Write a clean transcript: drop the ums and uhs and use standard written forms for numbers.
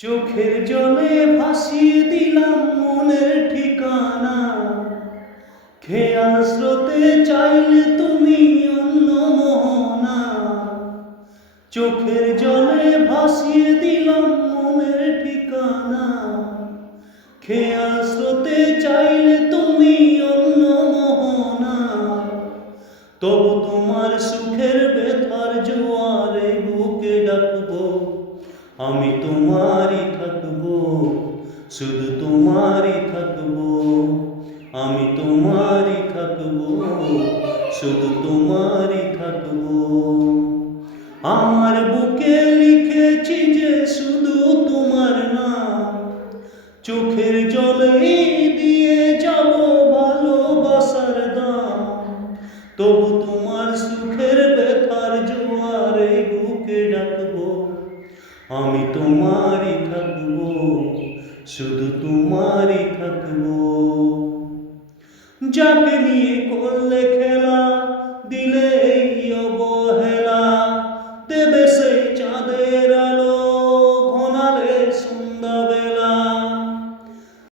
চোখের জলে ভাসিয়ে দিলাম মনের ঠিকানা। খেয়াল স্রোতে চাইলে তুমি অন্য মোহনা। চোখের জলে ভাসিয়ে দিলাম মনের ঠিকানা। খেয়াল স্রোতে চাইলে তুমি অন্য মোহনা। তবু তোমার সুখের ব্যথার জোয়ারে বুকে ডাকবো, আমি তোমারই থাকবো, শুধু তোমারই থাকবো। আমি তোমারই থাকবো, শুধু তোমারই থাকবো। আমার বুকে লিখেছি যে শুধু তোমার নাম। চোখের জলে দিয়ে যাব ভালোবাসার দাম। তবু তোমার সুখের ব্যথার জোয়ারে বুকে ডাকবো, আমি তোমারই থাকবো, শুধু তোমারই থাকবো। যাকে নিয়ে করলে